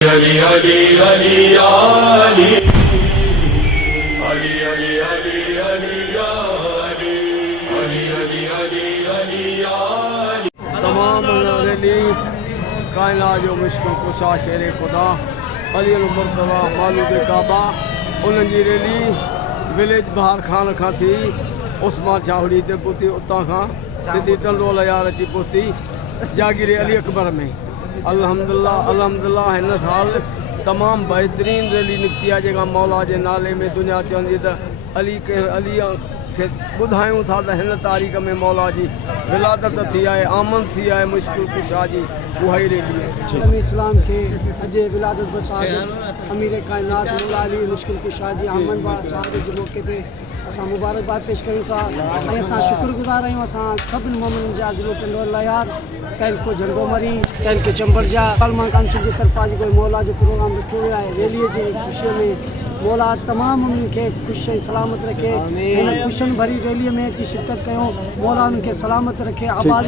Ali Ali Ali Ali Ali Ali Ali Ali Ali Ali Ali Ali Ali Ali तमाम रैली कायनात जो मुश्किल कुशा शेर खुदा अली मुर्तज़ा मालूद काबा उन्हनि जी रैली विलेज बहार खान खां थी उस्मान शाहड़ी ते पहुती उतां खां सिधी टंडोल यार अची पहुती जागीर अली अकबर में अल्हम्दुलिल्लाह हिन साल तमाम बेहतरीन रैली निकती है जेका मौला के नाले में दुनिया चवंदी त अली खे ॿुधायूं था त हिन तारीख़ में मौला जी विलादत थी आहे आमन थी आहे मुश्किल कुशा जी उहा ई रैली आहे। इस्लाम के अॼु विलादत बसादत अमीर कायनात मौला अली मुश्किल कुशा जी आमन बसादत जे मौक़े ते असां मुबारकबाद पेश कयूं था ऐं असां शुक्रगुज़ार आहियूं असां सभिनी मोमिननि जा ज़िलो टंडोल यार कंहिं को झंडो मरी कंहिं खे चंबड़ जा पालमा काउंसिल जी तरफ़ां जेको मौला जो प्रोग्राम रखियो वियो आहे रैलीअ जी ख़ुशीअ में मौला तमामु उन्हनि खे ख़ुशि ऐं सलामत रखे हिन ख़ुशियुनि भरी रैलीअ में अची शिरकत कयूं मौला उन्हनि खे सलामत रखे आबाद